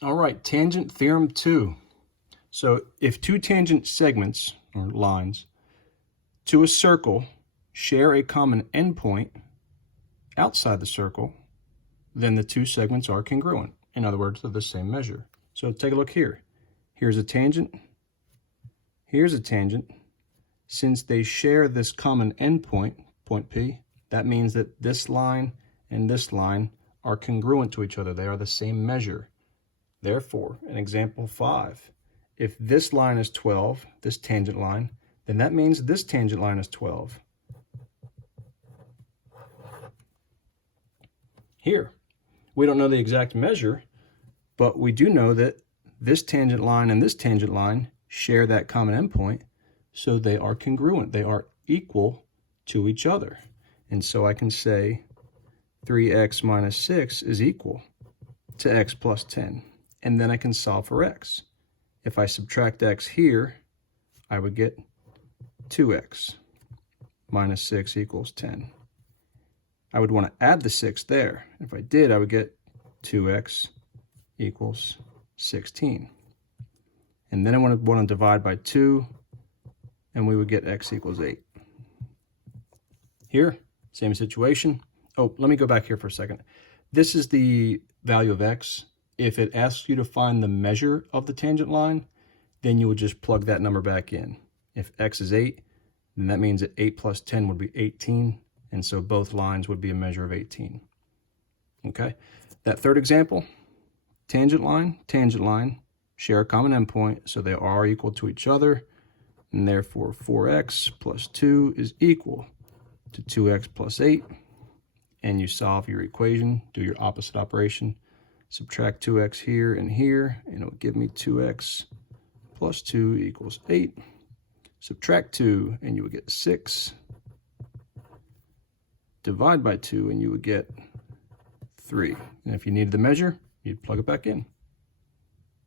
All right, tangent theorem 2. So if two tangent segments, or lines, to a circle share a common endpoint outside the circle, then the two segments are congruent. In other words, they're the same measure. So take a look here. Here's a tangent. Here's a tangent. Since they share this common endpoint, point P, that means that this line and this line are congruent to each other. They are the same measure. Therefore, in example 5, if this line is 12, this tangent line, then that means this tangent line is 12. Here, we don't know the exact measure, but we do know that this tangent line and this tangent line share that common endpoint, so they are congruent. They are equal to each other. And so I can say 3x minus 6 is equal to x plus 10. And then I can solve for x. If I subtract x here, I would get 2x minus 6 equals 10. I would want to add the 6 there. If I did, I would get 2x equals 16. And then I want to divide by 2, and we would get x equals 8. Here, same situation. Oh, let me go back here for a second. This is the value of x. If it asks you to find the measure of the tangent line, then you would just plug that number back in. If x is 8, then that means that 8 plus 10 would be 18, and so both lines would be a measure of 18. Okay, that third example, tangent line, share a common endpoint, so they are equal to each other, and therefore 4x plus 2 is equal to 2x plus 8, and you solve your equation, do your opposite operation, subtract 2x here, and it'll give me 2x plus 2 equals 8. Subtract 2, and you would get 6. Divide by 2, and you would get 3. And if you needed the measure, you'd plug it back in.